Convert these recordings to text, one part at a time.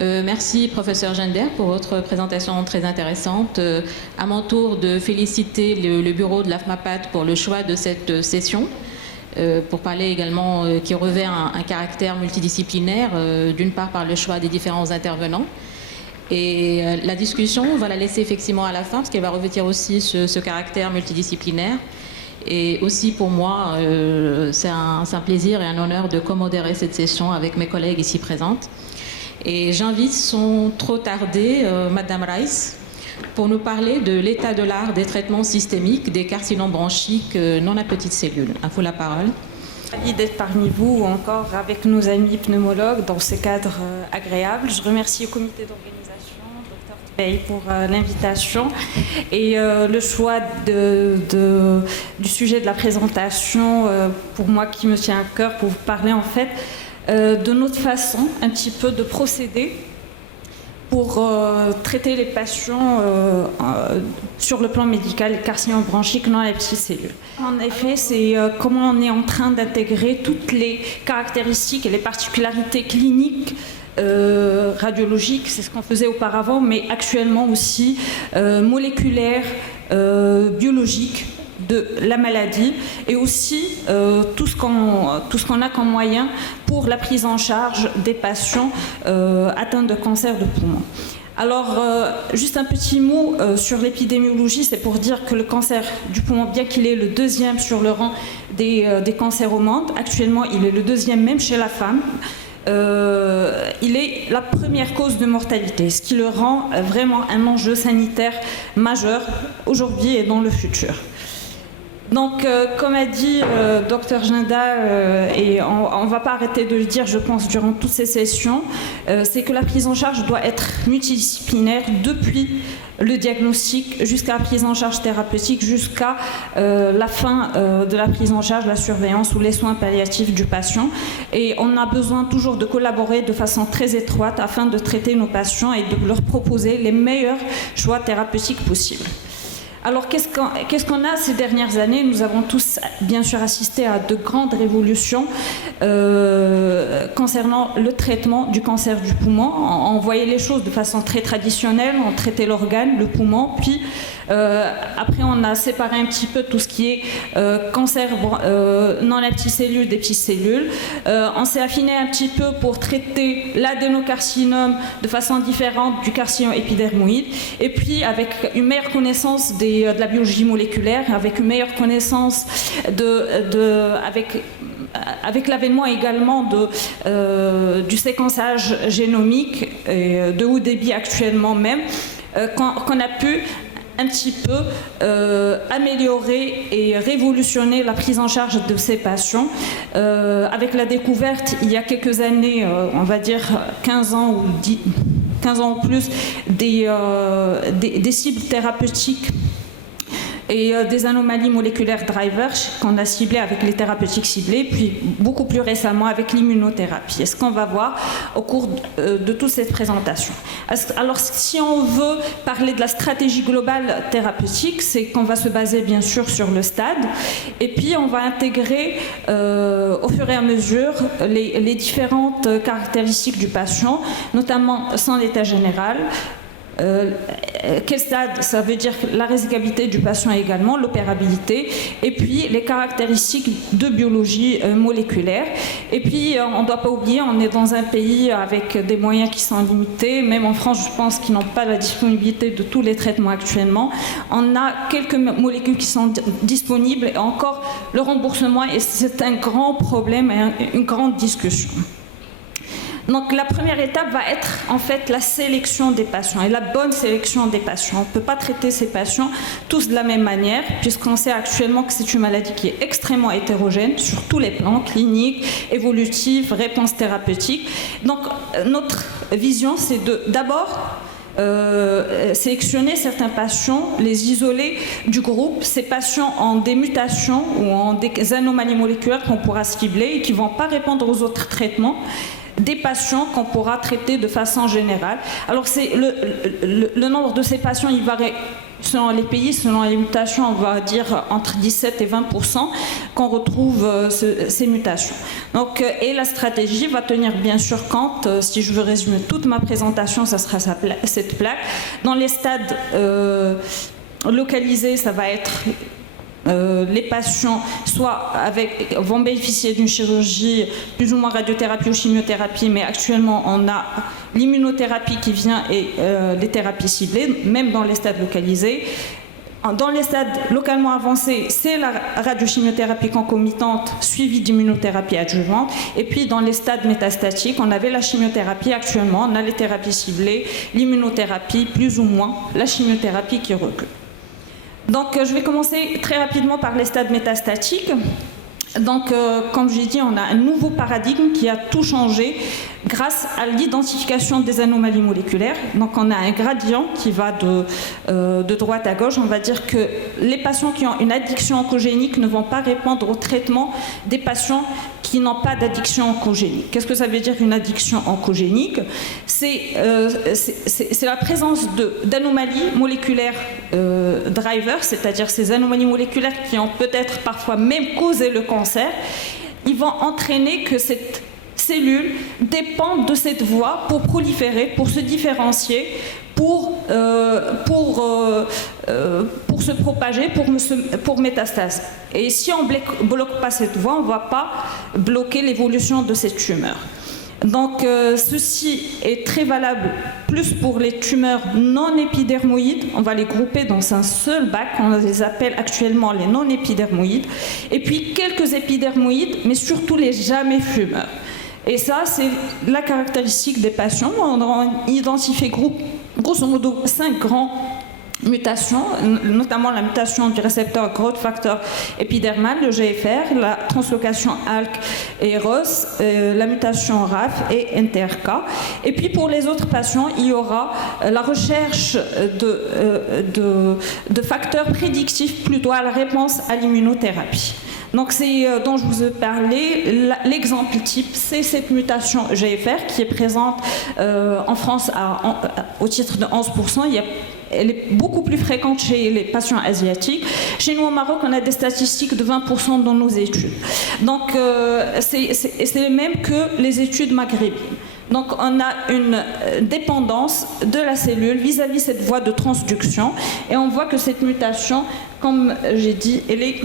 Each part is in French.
Merci, professeur Gender, pour votre présentation très intéressante. À mon tour de féliciter le bureau de l'AFMAPAD pour le choix de cette session, pour parler également qui revêt un caractère multidisciplinaire, d'une part par le choix des différents intervenants. Et la discussion, on va la laisser effectivement à la fin, parce qu'elle va revêtir aussi ce caractère multidisciplinaire. Et aussi pour moi, c'est un plaisir et un honneur de co-modérer cette session avec mes collègues ici présentes. Et j'invite sans trop tarder Madame Rice pour nous parler de l'état de l'art des traitements systémiques des carcinomes bronchiques non à petites cellules. À vous la parole. Ravi d'être parmi vous ou encore avec nos amis pneumologues dans ce cadre agréable. Je remercie le comité d'organisation, Dr Tbey, pour l'invitation et le choix du sujet de la présentation pour moi qui me tient à cœur pour vous parler en fait de notre façon un petit peu de procéder pour traiter les patients sur le plan médical, les carcinomes bronchiques non à les petites cellules. En effet, c'est comment on est en train d'intégrer toutes les caractéristiques et les particularités cliniques radiologiques, c'est ce qu'on faisait auparavant, mais actuellement aussi moléculaires, biologiques, de la maladie et aussi tout ce qu'on a comme moyen pour la prise en charge des patients atteints de cancer de poumon. Alors, juste un petit mot sur l'épidémiologie, c'est pour dire que le cancer du poumon, bien qu'il est le deuxième sur le rang des cancers au monde, actuellement il est le deuxième même chez la femme. Il est la première cause de mortalité, ce qui le rend vraiment un enjeu sanitaire majeur aujourd'hui et dans le futur. Donc, comme a dit Dr Ginda, et on ne va pas arrêter de le dire, je pense, durant toutes ces sessions, c'est que la prise en charge doit être multidisciplinaire depuis le diagnostic jusqu'à la prise en charge thérapeutique, jusqu'à la fin de la prise en charge, la surveillance ou les soins palliatifs du patient. Et on a besoin toujours de collaborer de façon très étroite afin de traiter nos patients et de leur proposer les meilleurs choix thérapeutiques possibles. Alors, qu'est-ce qu'on a ces dernières années? Nous avons tous, bien sûr, assisté à de grandes révolutions concernant le traitement du cancer du poumon. On voyait les choses de façon très traditionnelle, on traitait l'organe, le poumon, puis après on a séparé un petit peu tout ce qui est cancer non à petites cellules, des petites cellules. On s'est affiné un petit peu pour traiter l'adénocarcinome de façon différente du carcinome épidermoïde, et puis avec une meilleure connaissance de la biologie moléculaire, avec une meilleure connaissance avec l'avènement également du séquençage génomique de haut débit actuellement même, qu'on a pu un petit peu améliorer et révolutionner la prise en charge de ces patients avec la découverte il y a quelques années, on va dire 15 ans ou 15 ans ou plus, des cibles thérapeutiques et des anomalies moléculaires drivers qu'on a ciblées avec les thérapeutiques ciblées, puis beaucoup plus récemment avec l'immunothérapie. Et ce qu'on va voir au cours de toute cette présentation. Alors, si on veut parler de la stratégie globale thérapeutique, c'est qu'on va se baser bien sûr sur le stade, et puis on va intégrer au fur et à mesure les différentes caractéristiques du patient, notamment son état général. Quel stade? Ça veut dire la résicabilité du patient également, l'opérabilité, et puis les caractéristiques de biologie moléculaire. Et puis on ne doit pas oublier, on est dans un pays avec des moyens qui sont limités, même en France je pense qu'ils n'ont pas la disponibilité de tous les traitements actuellement. On a quelques molécules qui sont disponibles, et encore le remboursement, et c'est un grand problème et une grande discussion. Donc la première étape va être en fait la sélection des patients et la bonne sélection des patients. On ne peut pas traiter ces patients tous de la même manière, puisqu'on sait actuellement que c'est une maladie qui est extrêmement hétérogène sur tous les plans, cliniques, évolutifs, réponses thérapeutiques. Donc notre vision, c'est d'abord sélectionner certains patients, les isoler du groupe. Ces patients ont des mutations ou ont des anomalies moléculaires qu'on pourra cibler et qui ne vont pas répondre aux autres traitements. Des patients qu'on pourra traiter de façon générale. Alors le nombre de ces patients, il varie selon les pays, selon les mutations, on va dire entre 17 et 20% qu'on retrouve ces mutations. Donc, et la stratégie va tenir bien sûr compte, si je veux résumer toute ma présentation, ça sera cette plaque. Dans les stades localisés, ça va être les patients vont bénéficier d'une chirurgie plus ou moins radiothérapie ou chimiothérapie, mais actuellement on a l'immunothérapie qui vient et les thérapies ciblées, même dans les stades localisés. Dans les stades localement avancés, c'est la radiochimiothérapie concomitante suivie d'immunothérapie adjuvante. Et puis dans les stades métastatiques, on avait la chimiothérapie. Actuellement, on a les thérapies ciblées, l'immunothérapie, plus ou moins la chimiothérapie qui recule. Donc je vais commencer très rapidement par les stades métastatiques. Donc, comme j'ai dit, on a un nouveau paradigme qui a tout changé grâce à l'identification des anomalies moléculaires. Donc, on a un gradient qui va de droite à gauche. On va dire que les patients qui ont une addiction oncogénique ne vont pas répondre au traitement des patients qui n'ont pas d'addiction oncogénique. Qu'est-ce que ça veut dire une addiction oncogénique ? C'est la présence d'anomalies moléculaires drivers, c'est-à-dire ces anomalies moléculaires qui ont peut-être parfois même causé le cancer. Ils vont entraîner que cette cellule dépend de cette voie pour proliférer, pour se différencier, pour se propager, pour métastase. Et si on ne bloque pas cette voie, on ne va pas bloquer l'évolution de cette tumeur. Donc ceci est très valable plus pour les tumeurs non épidermoïdes. On va les grouper dans un seul bac, on les appelle actuellement les non épidermoïdes. Et puis quelques épidermoïdes, mais surtout les jamais fumeurs. Et ça, c'est la caractéristique des patients. On a identifié grosso modo 5 grands mutations, notamment la mutation du récepteur growth factor épidermal, le GFR, la translocation ALK et ROS, la mutation RAF et NTRK. Et puis pour les autres patients, il y aura la recherche de facteurs prédictifs plutôt à la réponse à l'immunothérapie. Donc c'est dont je vous ai parlé. L'exemple type, c'est cette mutation GFR qui est présente en France au titre de 11%. Elle est beaucoup plus fréquente chez les patients asiatiques. Chez nous au Maroc, on a des statistiques de 20% dans nos études. Donc c'est le même que les études maghrébines. Donc on a une dépendance de la cellule vis-à-vis cette voie de transduction. Et on voit que cette mutation, comme j'ai dit, elle est...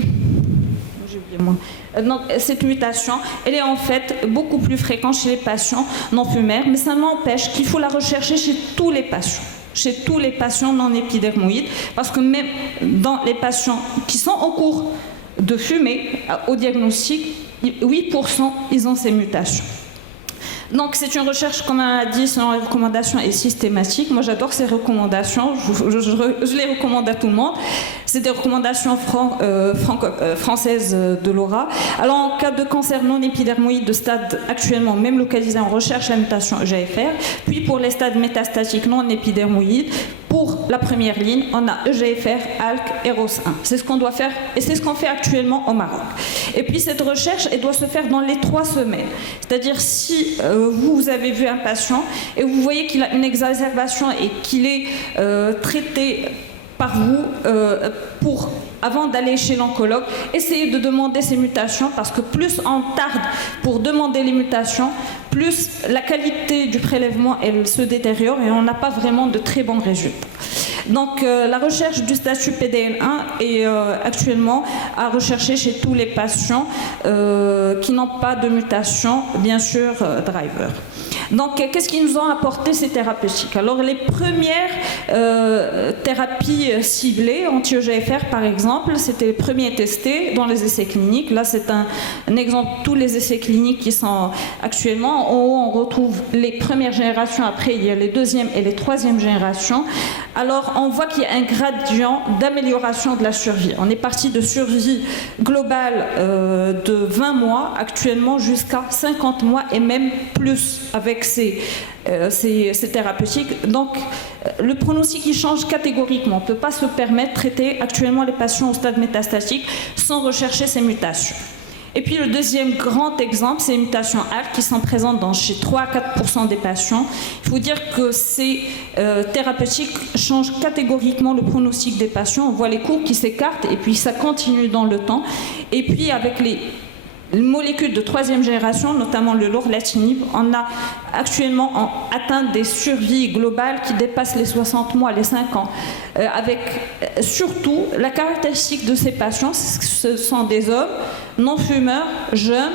Donc, cette mutation, elle est en fait beaucoup plus fréquente chez les patients non fumeurs, mais ça n'empêche qu'il faut la rechercher chez tous les patients non épidermoïdes, parce que même dans les patients qui sont en cours de fumer, au diagnostic, 8% ils ont ces mutations. Donc c'est une recherche, comme on a dit, selon les recommandations et systématique. Moi j'adore ces recommandations, je les recommande à tout le monde. C'est des recommandations françaises de l'ORA. Alors en cas de cancer non épidermoïde de stade actuellement même localisé, on recherche la mutation EGFR. Puis pour les stades métastatiques non épidermoïdes, pour la première ligne, on a EGFR, ALK et ROS1. C'est ce qu'on doit faire et c'est ce qu'on fait actuellement au Maroc. Et puis cette recherche, elle doit se faire dans les 3 semaines. C'est-à-dire si vous avez vu un patient et vous voyez qu'il a une exacerbation et qu'il est traité par vous avant d'aller chez l'oncologue, essayez de demander ces mutations parce que plus on tarde pour demander les mutations, plus la qualité du prélèvement elle se détériore et on n'a pas vraiment de très bons résultats. Donc la recherche du statut PDL1 est actuellement à rechercher chez tous les patients qui n'ont pas de mutation, bien sûr, driver. Donc qu'est-ce qu'ils nous ont apporté ces thérapeutiques? Alors les premières thérapies ciblées, anti-EGFR par exemple, c'était les premiers testés dans les essais cliniques. Là c'est un exemple de tous les essais cliniques qui sont actuellement. En haut on retrouve les premières générations, après il y a les deuxième et les troisième générations. Alors on voit qu'il y a un gradient d'amélioration de la survie. On est parti de survie globale de 20 mois actuellement jusqu'à 50 mois et même plus avec ces thérapeutiques. Donc le pronostic il change catégoriquement. On ne peut pas se permettre de traiter actuellement les patients au stade métastatique sans rechercher ces mutations. Et puis le deuxième grand exemple, c'est les mutations ALK qui sont présentes chez 3 à 4% des patients. Il faut dire que ces thérapeutiques changent catégoriquement le pronostic des patients. On voit les courbes qui s'écartent et puis ça continue dans le temps. Et puis avec les molécules de troisième génération, notamment le lorlatinib, on a actuellement atteint des survies globales qui dépassent les 60 mois, les 5 ans. Avec surtout la caractéristique de ces patients, ce sont des hommes non fumeurs, jeunes,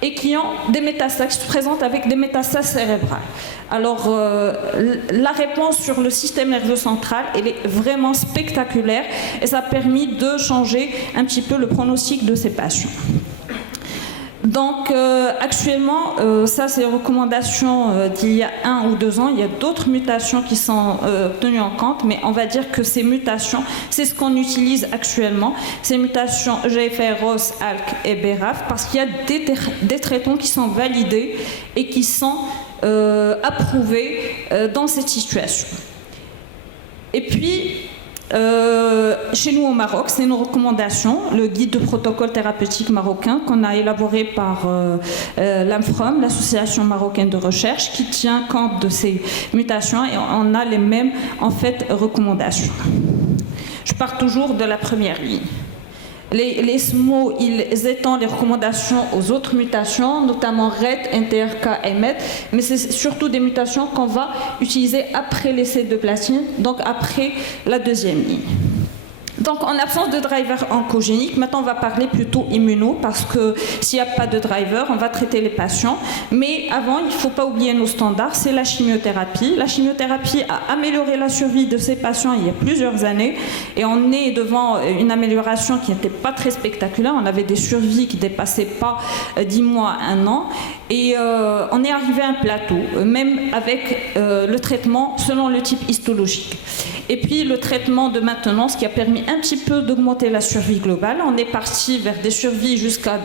et qui ont des métastases, qui se présentent avec des métastases cérébrales. Alors, la réponse sur le système nerveux central, elle est vraiment spectaculaire et ça a permis de changer un petit peu le pronostic de ces patients. Donc actuellement, ça c'est les recommandations d'il y a 1 ou 2 ans. Il y a d'autres mutations qui sont tenues en compte, mais on va dire que ces mutations, c'est ce qu'on utilise actuellement. Ces mutations EGFR, ROS, ALK et BRAF, parce qu'il y a des traitements qui sont validés et qui sont approuvés dans cette situation. Et puis, chez nous au Maroc, c'est nos recommandations, le guide de protocole thérapeutique marocain qu'on a élaboré par l'AMFROM, l'Association marocaine de recherche, qui tient compte de ces mutations et on a les mêmes en fait recommandations. Je pars toujours de la première ligne. Les SMO, ils étendent les recommandations aux autres mutations, notamment RET, NTRK et MET, mais c'est surtout des mutations qu'on va utiliser après l'essai de platine, donc après la deuxième ligne. Donc en absence de driver oncogénique, maintenant on va parler plutôt immuno, parce que s'il n'y a pas de driver, on va traiter les patients. Mais avant, il ne faut pas oublier nos standards, c'est la chimiothérapie. La chimiothérapie a amélioré la survie de ces patients il y a plusieurs années, et on est devant une amélioration qui n'était pas très spectaculaire. On avait des survies qui ne dépassaient pas 10 mois, 1 an, et on est arrivé à un plateau, même avec le traitement selon le type histologique. Et puis le traitement de maintenance qui a permis un petit peu d'augmenter la survie globale. On est parti vers des survies jusqu'à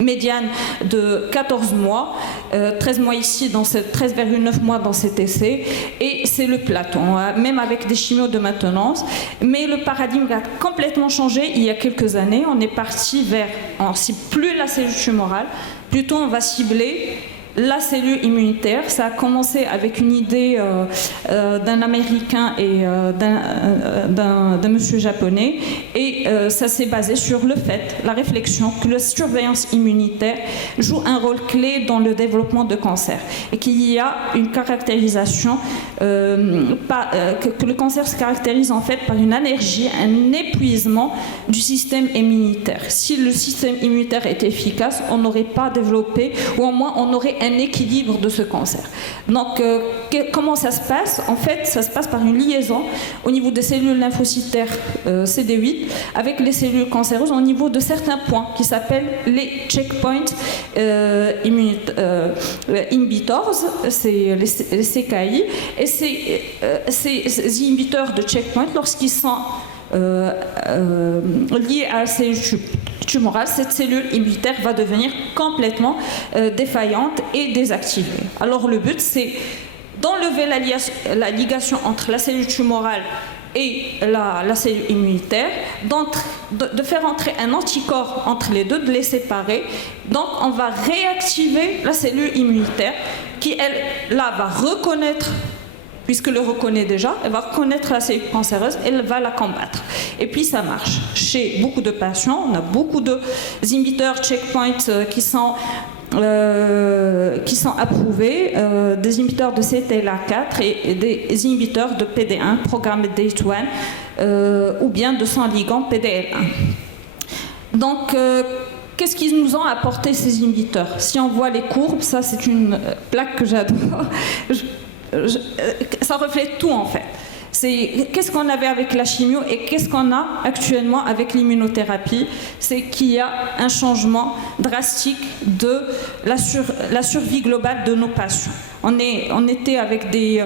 médiane de 14 mois, 13 mois ici, 13,9 mois dans cet essai, et c'est le plateau, même avec des chimios de maintenance. Mais le paradigme a complètement changé il y a quelques années. On est parti vers, on ne cible plus la cellule tumorale, plutôt on va cibler la cellule immunitaire. Ça a commencé avec une idée d'un Américain et d'un monsieur japonais, et ça s'est basé sur le fait, la réflexion que la surveillance immunitaire joue un rôle clé dans le développement de cancer, et qu'il y a une caractérisation, que le cancer se caractérise en fait par une allergie, un épuisement du système immunitaire. Si le système immunitaire était efficace, on n'aurait pas développé, ou au moins on aurait un équilibre de ce cancer. Donc, comment ça se passe? En fait, ça se passe par une liaison au niveau des cellules lymphocytaires CD8 avec les cellules cancéreuses au niveau de certains points qui s'appellent les checkpoint inhibitors, c'est les CKI. Et ces inhibiteurs de checkpoint, lorsqu'ils sont liés à la cellule tumorale, cette cellule immunitaire va devenir complètement défaillante et désactivée. Alors le but, c'est d'enlever la ligation entre la cellule tumorale et la cellule immunitaire, de faire entrer un anticorps entre les deux, de les séparer. Donc on va réactiver la cellule immunitaire qui, elle, là, va reconnaître, puisque le reconnaît déjà, elle va reconnaître la cellule cancéreuse, elle va la combattre. Et puis ça marche. Chez beaucoup de patients, on a beaucoup d'inhibiteurs checkpoint qui sont approuvés, des inhibiteurs de CTLA4 et des inhibiteurs de PD1, programme Date1, ou bien de son ligand PDL1. Donc, qu'est-ce qu'ils nous ont apporté ces inhibiteurs? Si on voit les courbes, ça c'est une plaque que j'adore. Ça reflète tout en fait. C'est qu'est-ce qu'on avait avec la chimio et qu'est-ce qu'on a actuellement avec l'immunothérapie. C'est qu'il y a un changement drastique de la survie globale de nos patients. On était avec des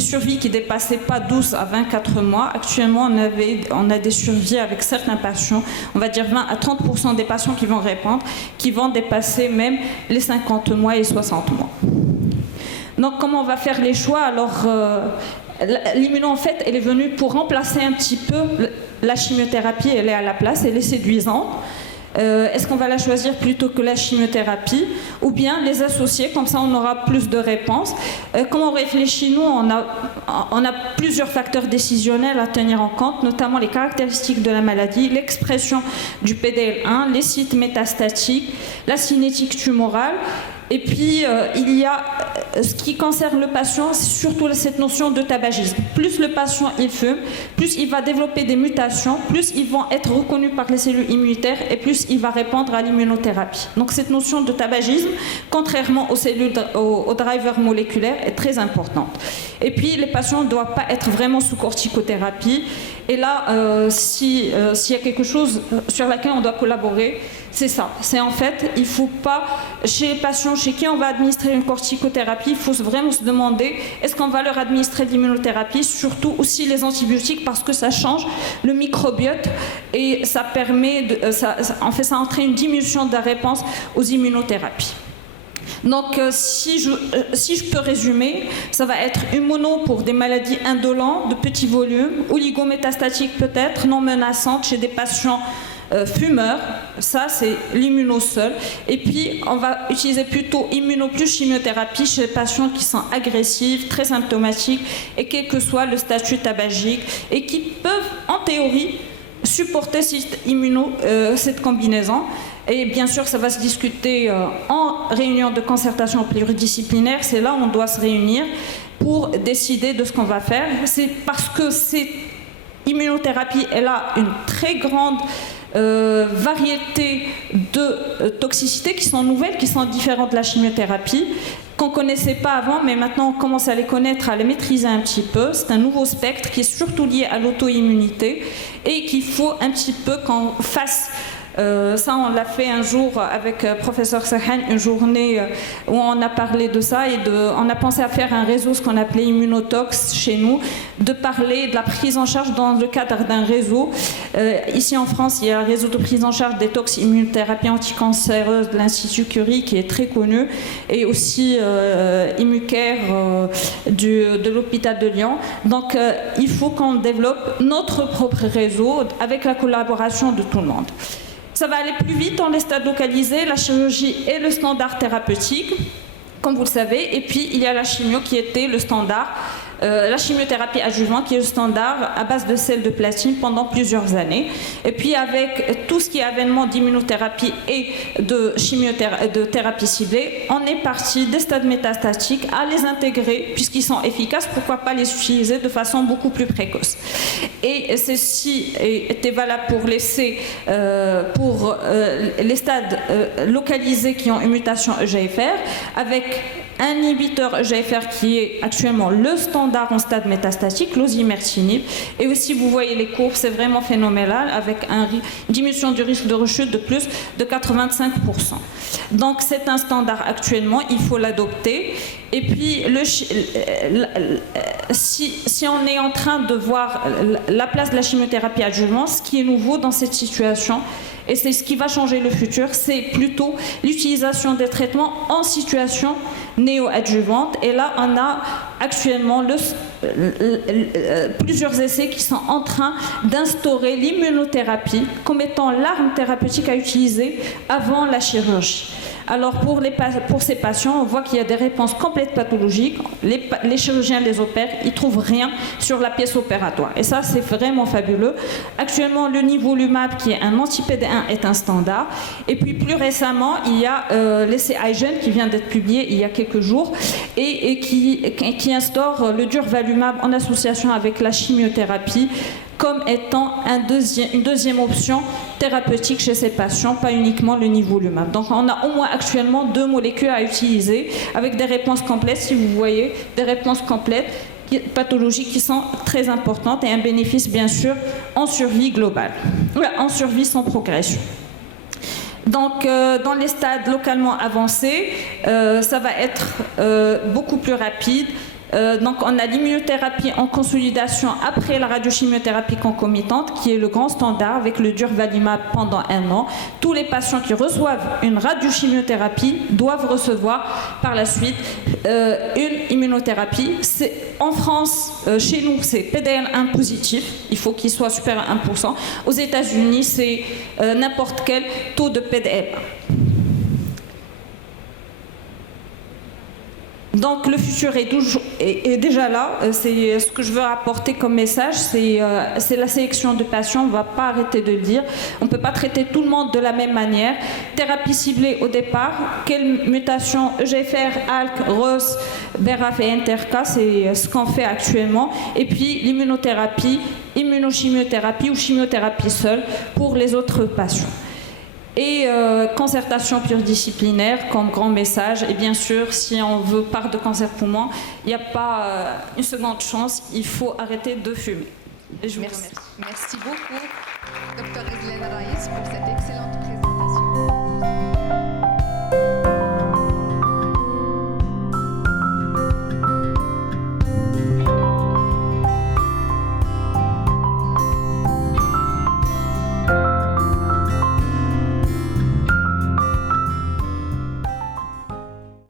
survies qui ne dépassaient pas 12 à 24 mois. Actuellement, on a des survies avec certains patients, on va dire 20 à 30% des patients qui vont répondre, qui vont dépasser même les 50 mois et 60 mois. Donc comment on va faire les choix? Alors l'immuno en fait elle est venue pour remplacer un petit peu la chimiothérapie, elle est à la place, elle est séduisante. Est-ce qu'on va la choisir plutôt que la chimiothérapie ou bien les associer, comme ça on aura plus de réponses. Quand on réfléchit, nous, on a plusieurs facteurs décisionnels à tenir en compte, notamment les caractéristiques de la maladie, l'expression du PDL1, les sites métastatiques, la cinétique tumorale. Et puis, il y a ce qui concerne le patient, c'est surtout cette notion de tabagisme. Plus le patient il fume, plus il va développer des mutations, plus ils vont être reconnus par les cellules immunitaires et plus il va répondre à l'immunothérapie. Donc cette notion de tabagisme, contrairement aux drivers moléculaires, est très importante. Et puis, les patients ne doivent pas être vraiment sous corticothérapie. Et là, s'il y a quelque chose sur laquelle on doit collaborer, c'est ça. C'est en fait, il ne faut pas, chez les patients chez qui on va administrer une corticothérapie, il faut vraiment se demander, est-ce qu'on va leur administrer de l'immunothérapie, surtout aussi les antibiotiques, parce que ça change le microbiote et ça permet, ça entraîne une diminution de la réponse aux immunothérapies. Donc, si je peux résumer, ça va être immuno pour des maladies indolentes de petit volume, oligométastatiques peut-être, non menaçantes chez des patients fumeurs, ça c'est l'immuno seul. Et puis on va utiliser plutôt immuno plus chimiothérapie chez les patients qui sont agressifs, très symptomatiques et quel que soit le statut tabagique et qui peuvent en théorie supporter cette combinaison. Et bien sûr, ça va se discuter en réunion de concertation pluridisciplinaire. C'est là où on doit se réunir pour décider de ce qu'on va faire. C'est parce que cette immunothérapie, elle a une très grande variété de toxicités qui sont nouvelles, qui sont différentes de la chimiothérapie, qu'on ne connaissait pas avant, mais maintenant on commence à les connaître, à les maîtriser un petit peu. C'est un nouveau spectre qui est surtout lié à l'auto-immunité et qu'il faut un petit peu qu'on fasse. Ça, on l'a fait un jour avec professeur Sahan, une journée où on a parlé de ça et on a pensé à faire un réseau, ce qu'on appelait Immunotox chez nous, de parler de la prise en charge dans le cadre d'un réseau. Ici en France, il y a un réseau de prise en charge des tox immunothérapie anticancéreuse de l'Institut Curie qui est très connu et aussi Immucare de l'hôpital de Lyon. Donc il faut qu'on développe notre propre réseau avec la collaboration de tout le monde. Ça va aller plus vite dans les stades localisés. La chirurgie est le standard thérapeutique, comme vous le savez. Et puis, il y a la chimio qui était le standard, la chimiothérapie adjuvante qui est le standard à base de sel de platine pendant plusieurs années. Et puis, avec tout ce qui est avènement d'immunothérapie et de thérapie ciblée, on est parti des stades métastatiques à les intégrer, puisqu'ils sont efficaces, pourquoi pas les utiliser de façon beaucoup plus précoce. Et ceci était valable pour les stades localisés qui ont une mutation EGFR, avec un inhibiteur EGFR qui est actuellement le standard en stade métastatique, l'osimertinib. Et aussi, vous voyez les courbes, c'est vraiment phénoménal, avec une diminution du risque de rechute de plus de 85%. Donc, c'est un standard actuellement, il faut l'adopter. Et puis, si on est en train de voir la place de la chimiothérapie adjuvante, ce qui est nouveau dans cette situation, et c'est ce qui va changer le futur, c'est plutôt l'utilisation des traitements en situation néo-adjuvante. Et là, on a actuellement plusieurs essais qui sont en train d'instaurer l'immunothérapie comme étant l'arme thérapeutique à utiliser avant la chirurgie. Alors pour ces patients, on voit qu'il y a des réponses complètes pathologiques. Les chirurgiens les opèrent, ils ne trouvent rien sur la pièce opératoire. Et ça, c'est vraiment fabuleux. Actuellement, le nivolumab, qui est un anti-PD1, est un standard. Et puis plus récemment, il y a l'essai IGEN qui vient d'être publié il y a quelques jours et qui instaure le durvalumab en association avec la chimiothérapie comme étant une deuxième option thérapeutique chez ces patients, pas uniquement le nivolumab. Donc on a au moins actuellement 2 molécules à utiliser avec des réponses complètes, si vous voyez, des réponses complètes pathologiques qui sont très importantes et un bénéfice bien sûr en survie globale, en survie sans progression. Donc, dans les stades localement avancés, ça va être beaucoup plus rapide. Donc on a l'immunothérapie en consolidation après la radiochimiothérapie concomitante, qui est le grand standard avec le durvalumab pendant 1 an. Tous les patients qui reçoivent une radiochimiothérapie doivent recevoir par la suite une immunothérapie. En France, chez nous, c'est PDL1 positif. Il faut qu'il soit supérieur à 1%. Aux États-Unis, c'est n'importe quel taux de PDL1. Donc le futur est déjà là. C'est ce que je veux apporter comme message, c'est la sélection de patients. On ne va pas arrêter de le dire. On ne peut pas traiter tout le monde de la même manière. Thérapie ciblée au départ. Quelle mutation EGFR, ALK, ROS, BRAF et Interca, c'est ce qu'on fait actuellement. Et puis l'immunothérapie, immunochimiothérapie ou chimiothérapie seule pour les autres patients. Et concertation pluridisciplinaire comme grand message. Et bien sûr, si on veut part de cancer poumon, il n'y a pas une seconde chance, il faut arrêter de fumer. Et je vous remercie. Merci beaucoup, Dr. Ezlen Raïs, pour cette excellente présentation.